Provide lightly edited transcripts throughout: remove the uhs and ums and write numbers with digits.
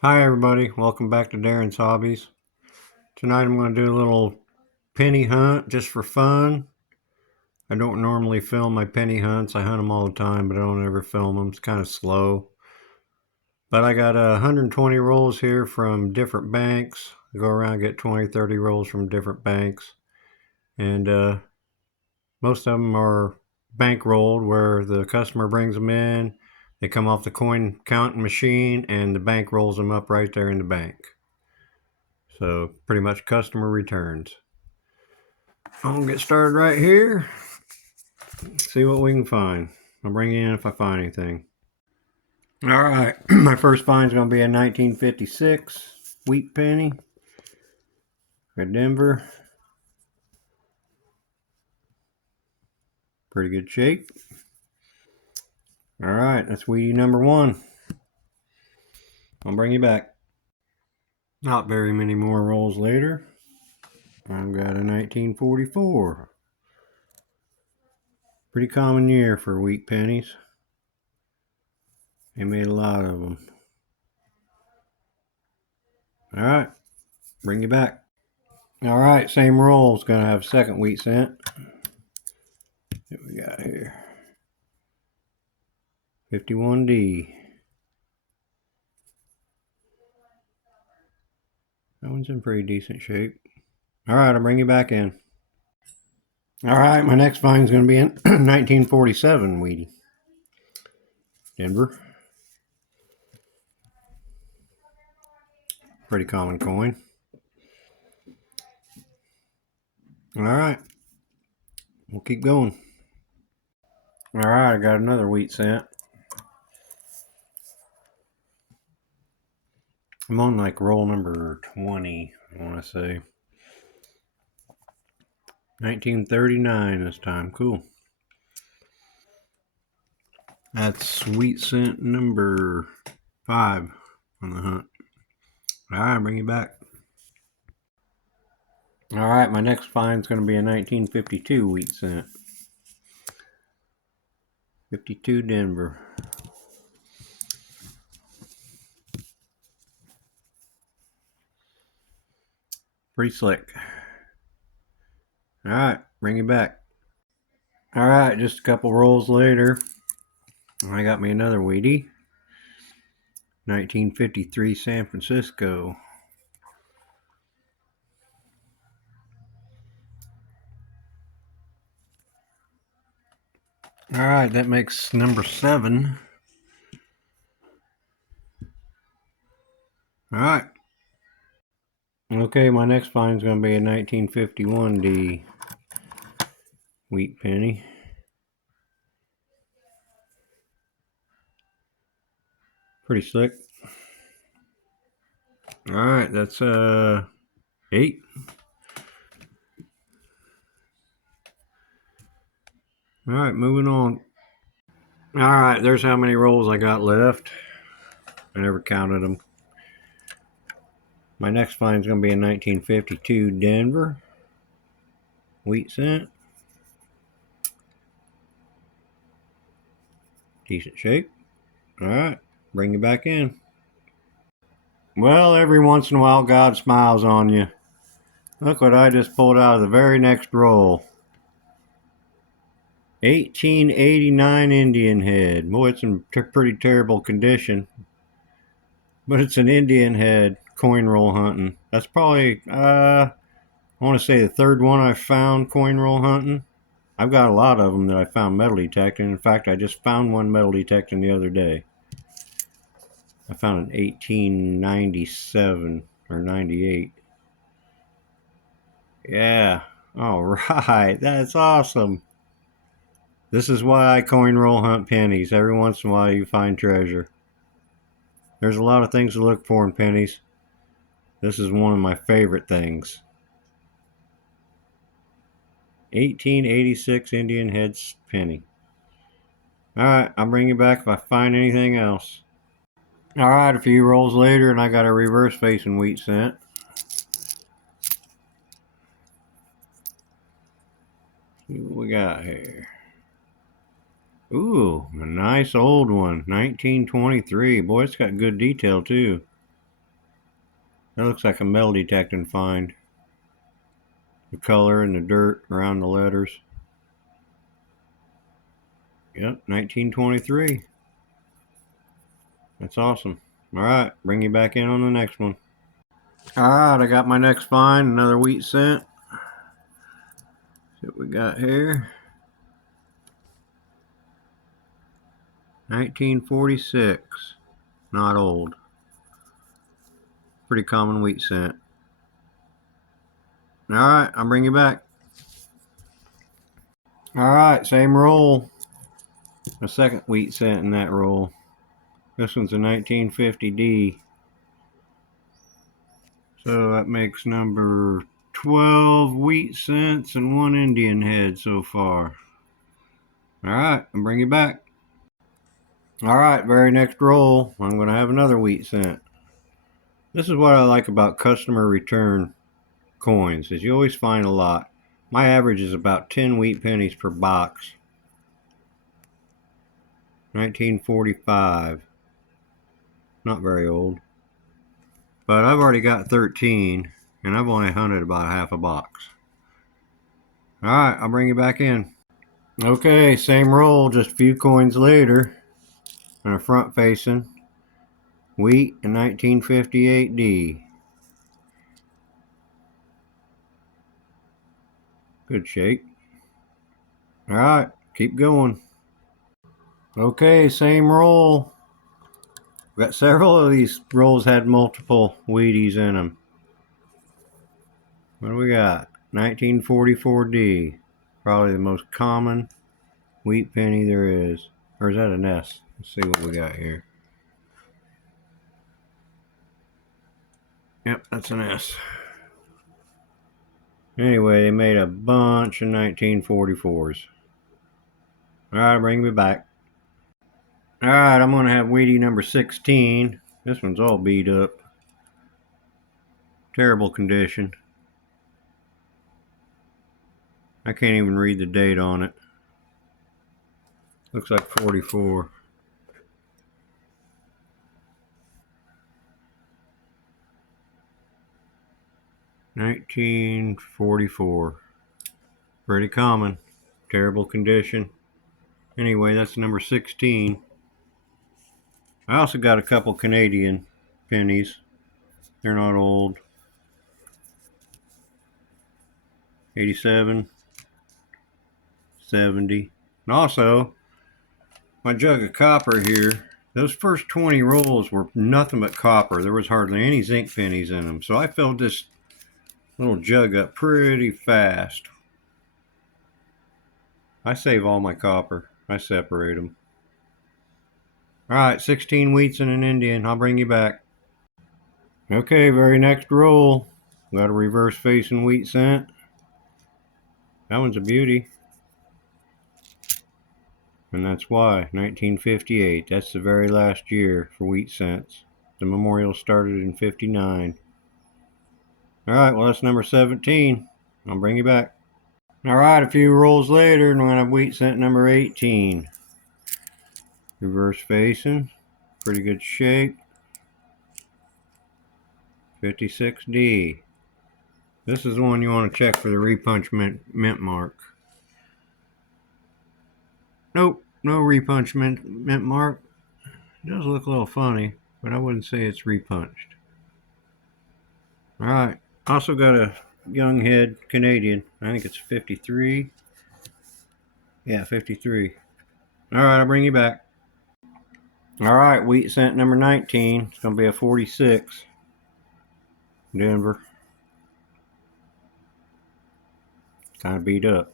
Hi everybody, welcome back to Darren's Hobbies. Tonight I'm going to do a little penny hunt just for fun. I don't normally film my penny hunts. I hunt them all the time, but I don't ever film them. It's kind of slow. But I got 120 rolls here from different banks. I go around get 20, 30 rolls from different banks. And most of them are bank rolled where the customer brings them in. They come off the coin counting machine and the bank rolls them up right there in the bank. So pretty much customer returns. I'll get started right here. See what we can find. I'll bring you in if I find anything. All right, my first find is going to be a 1956 wheat penny for Denver. Pretty good shape. All right, that's Wheatie number one. I'll bring you back. Not very many more rolls later. I've got a 1944. Pretty common year for wheat pennies. They made a lot of them. All right, bring you back. All right, same roll's gonna have second wheat cent. What we got here? 51D. That one's in pretty decent shape. All right, I'll bring you back in. All right, my next find's going to be in 1947 Wheatie. Denver. Pretty common coin. All right, we'll keep going. All right, I got another wheat cent. I'm on like roll number 20, I want to say. 1939 this time. Cool. That's wheat cent number 5 on the hunt. All right, bring you back. All right, my next find's going to be a 1952 wheat cent. 52 Denver. Pretty slick. All right, bring it back. All right, just a couple rolls later, I got me another Wheatie. 1953 San Francisco. All right, that makes number 7. All right. Okay, my next find is going to be a 1951 D wheat penny. Pretty slick. All right, that's 8. All right, moving on. All right, there's how many rolls I got left. I never counted them. My next find is going to be a 1952 Denver wheat cent. Decent shape. All right, bring you back in. Well, every once in a while, God smiles on you. Look what I just pulled out of the very next roll. 1889 Indian head. Boy, it's in pretty terrible condition. But it's an Indian head coin roll hunting. That's probably, I want to say the third one I found coin roll hunting. I've got a lot of them that I found metal detecting. In fact, I just found one metal detecting the other day. I found an 1897 or 98. Yeah. All right. That's awesome. This is why I coin roll hunt pennies. Every once in a while you find treasure. There's a lot of things to look for in pennies. This is one of my favorite things. 1886 Indian heads penny. Alright, I'll bring you back if I find anything else. Alright, a few rolls later and I got a reverse facing wheat cent. See what we got here. Ooh, a nice old one. 1923. Boy, it's got good detail too. That looks like a metal detecting find. The color and the dirt around the letters. Yep, 1923. That's awesome. Alright, bring you back in on the next one. Alright, I got my next find, another wheat cent. See what we got here. 1946. Not old. Pretty common wheat cent. Alright, I'll bring you back. Alright, same roll. A second wheat cent in that roll. This one's a 1950D. So that makes number 12 wheat cents and 1 Indian head so far. Alright, I'll bring you back. Alright, very next roll, I'm going to have another wheat cent. This is what I like about customer return coins, is you always find a lot. My average is about 10 wheat pennies per box. 1945. Not very old. But I've already got 13, and I've only hunted about half a box. Alright, I'll bring you back in. Okay, same roll, just a few coins later. And a front facing wheat in 1958D. Good shape. Alright, keep going. Okay, same roll. Got several of these rolls had multiple Wheaties in them. What do we got? 1944D. Probably the most common wheat penny there is. Or is that an S? Let's see what we got here. Yep, that's an S. Anyway, they made a bunch of 1944s. Alright, bring me back. Alright, I'm going to have Wheatie number 16. This one's all beat up. Terrible condition. I can't even read the date on it. Looks like 44. $19.44. Pretty common. Terrible condition. Anyway, that's number 16. I also got a couple Canadian pennies. They're not old. 87. 70. And also, my jug of copper here, those first 20 rolls were nothing but copper. There was hardly any zinc pennies in them. So I filled this little jug up pretty fast. I save all my copper. I separate them. Alright, 16 wheats and an Indian. I'll bring you back. Okay, very next roll. Got a reverse facing wheat cent. That one's a beauty. And that's why, 1958. That's the very last year for wheat cents. The memorial started in 59. Alright, well that's number 17. I'll bring you back. Alright, a few rolls later, and we're going to have wheat cent number 18. Reverse facing. Pretty good shape. 56D. This is the one you want to check for the repunch mint mark. Nope, no repunch mint mark. It does look a little funny, but I wouldn't say it's repunched. Alright, also got a young head Canadian. I think it's 53. Yeah, 53. Alright, I'll bring you back. Alright, wheat cent number 19. It's going to be a 46. Denver. Kind of beat up.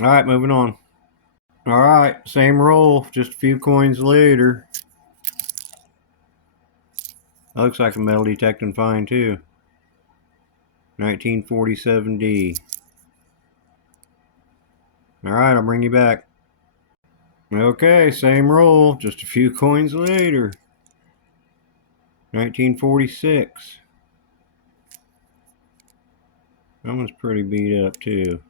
Alright, moving on. Alright, same roll, just a few coins later. That looks like a metal detecting find too. 1947D. Alright, I'll bring you back. Okay, same roll, just a few coins later. 1946. That one's pretty beat up too.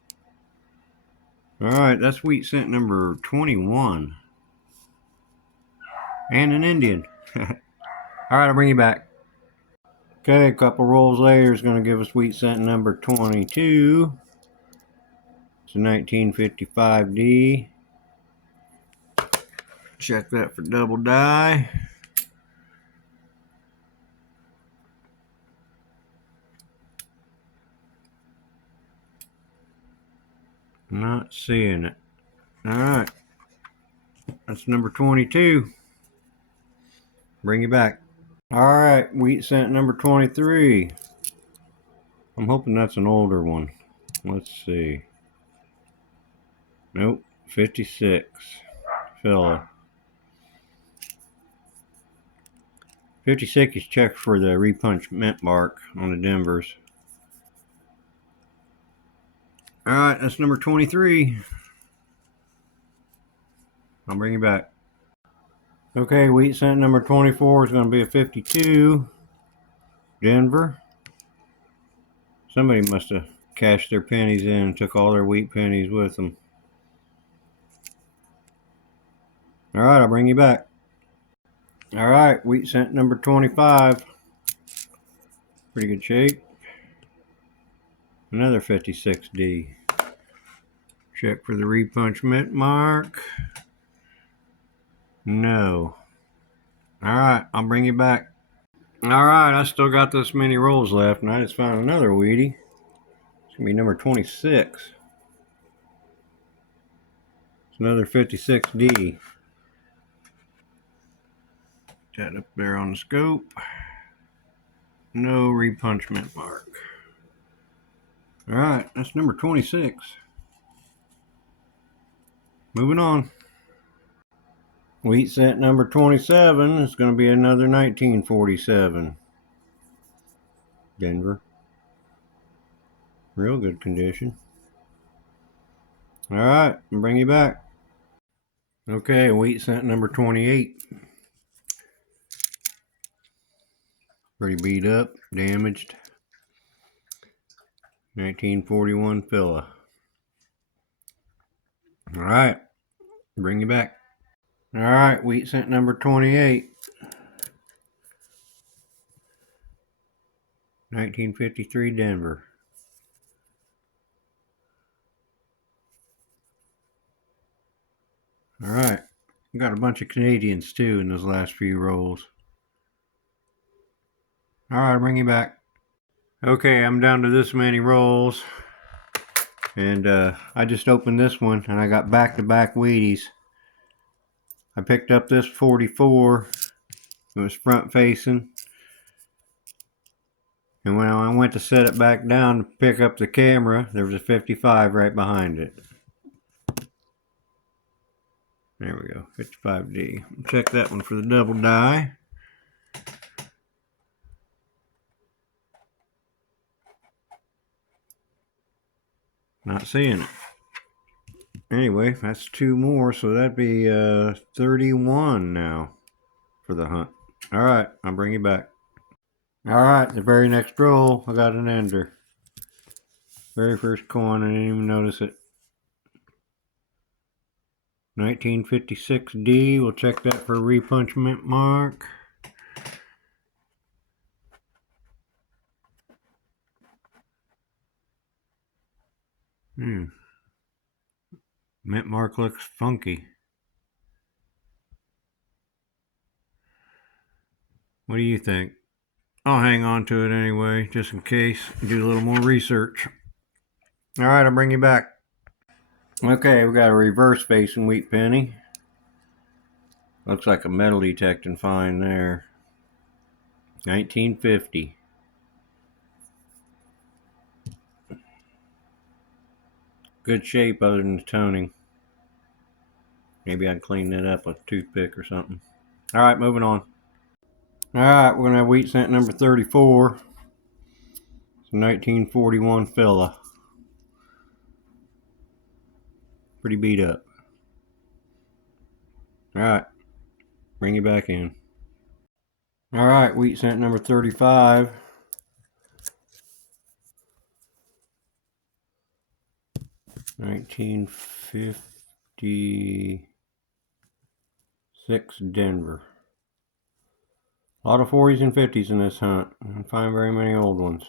Alright, that's wheat cent number 21. And an Indian. Alright, I'll bring you back. Okay, a couple rolls later is going to give us wheat cent number 22. It's a 1955D. Check that for double die. Not seeing it. Alright. That's number 22. Bring you back. Alright, wheat cent number 23. I'm hoping that's an older one. Let's see. Nope. 56. Filla. 56 is checked for the repunch mint mark on the Denvers. Alright, that's number 23. I'll bring you back. Okay, wheat cent number 24 is going to be a 52. Denver. Somebody must have cashed their pennies in and took all their wheat pennies with them. Alright, I'll bring you back. Alright, wheat cent number 25. Pretty good shape. Another 56D. Check for the repunch mint mark. No. Alright, I'll bring you back. Alright, I still got this many rolls left, and I just found another Wheatie. It's going to be number 26. It's another 56D. That up there on the scope. No repunch mint mark. Alright, that's number 26. Moving on. Wheat cent number 27 is going to be another 1947. Denver. Real good condition. Alright, I'll bring you back. Okay, wheat cent number 28. Pretty beat up, damaged. 1941 filla. Alright, bring you back. Alright, wheat cent number 28. 1953 Denver. Alright, got a bunch of Canadians too in those last few rolls. Alright, I'll bring you back. Okay, I'm down to this many rolls. And I just opened this one and I got back-to-back Wheaties. I picked up this 44. It was front facing. And when I went to set it back down to pick up the camera, there was a 55 right behind it. There we go, 55D. Check that one for the double die. Not seeing it. Anyway, that's two more, so that'd be 31 now for the hunt. Alright, I'll bring you back. Alright, the very next roll, I got an ender. Very first coin, I didn't even notice it. 1956D, we'll check that for repunch mint mark. Mint mark looks funky. What do you think? I'll hang on to it anyway, just in case. Do a little more research. Alright, I'll bring you back. Okay, we got a reverse facing wheat penny. Looks like a metal detecting find there. 1950. Good shape other than the toning. Maybe I'd clean that up with a toothpick or something. Alright, moving on. Alright, we're going to have wheat cent number 34. It's a 1941 filla. Pretty beat up. Alright, bring you back in. Alright, wheat cent number 35. $19.56 Denver. A lot of 40s and 50s in this hunt. I didn't find very many old ones.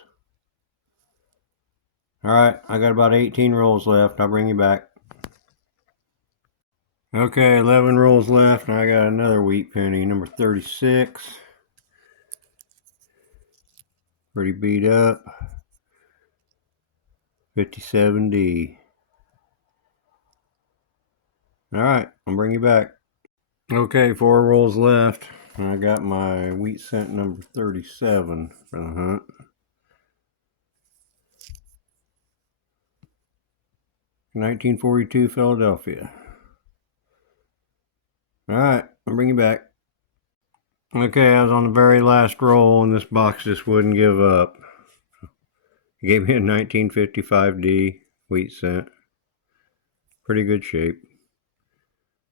Alright, I got about 18 rolls left. I'll bring you back. Okay, 11 rolls left, and I got another wheat penny, number 36. Pretty beat up. 57D. Alright, I'll bring you back. Okay, 4 rolls left. And I got my wheat cent number 37 for the hunt. "1942 Philadelphia." Alright, I'll bring you back. Okay, I was on the very last roll and this box just wouldn't give up. It gave me a 1955D wheat cent. Pretty good shape.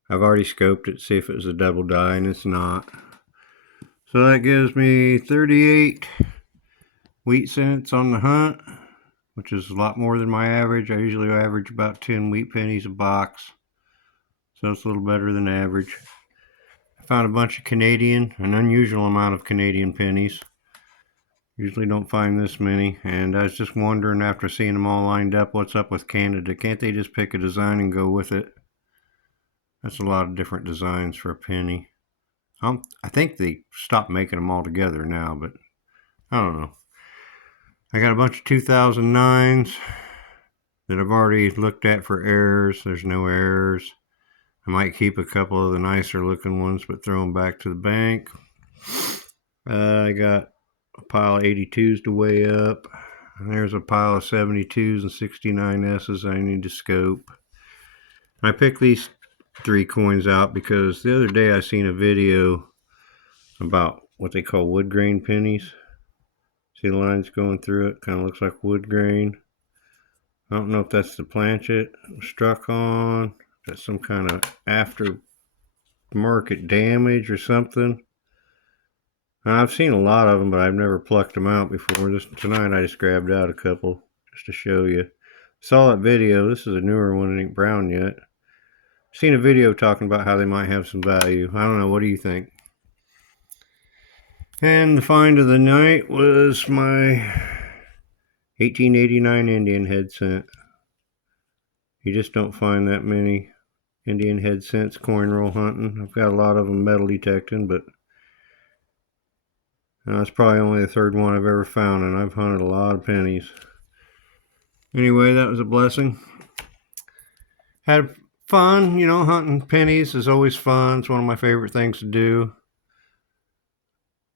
I've already scoped it to see if it was a double die, and it's not. So that gives me 38 wheat cents on the hunt, which is a lot more than my average. I usually average about 10 wheat pennies a box, so it's a little better than average. I found a bunch of Canadian, an unusual amount of Canadian pennies. Usually don't find this many, and I was just wondering after seeing them all lined up, what's up with Canada? Can't they just pick a design and go with it? That's a lot of different designs for a penny. I think they stopped making them all together now, but I don't know. I got a bunch of 2009s that I've already looked at for errors. There's no errors. I might keep a couple of the nicer looking ones, but throw them back to the bank. I got a pile of 82s to weigh up. And there's a pile of 72s and 69s I need to scope. I picked these 3 coins out because the other day I seen a video about what they call wood grain pennies. See the lines going through it? Kind of looks like wood grain. I don't know if that's the planchet it was struck on. That's some kind of aftermarket damage or something. I've seen a lot of them, but I've never plucked them out before. Tonight I just grabbed out a couple just to show you. Saw that video. This is a newer one. It ain't brown yet. Seen a video talking about how they might have some value. I don't know. What do you think? And the find of the night was my 1889 Indian head cent. You just don't find that many Indian head cents coin roll hunting. I've got a lot of them metal detecting, but that's probably only the 3rd one I've ever found, and I've hunted a lot of pennies. Anyway, that was a blessing. Had fun, you know, hunting pennies is always fun. It's one of my favorite things to do.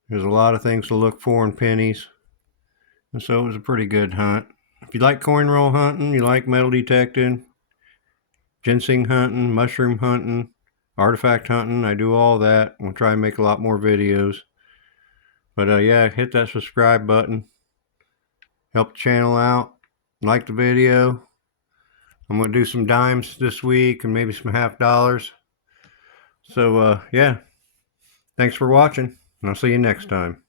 There's a lot of things to look for in pennies, and so it was a pretty good hunt. If you like coin roll hunting, you like metal detecting, ginseng hunting, mushroom hunting, artifact hunting, I do all that. I'm going to try and make a lot more videos. But yeah, hit that subscribe button. Help the channel out. Like the video. I'm going to do some dimes this week and maybe some $50. So yeah, thanks for watching, and I'll see you next time.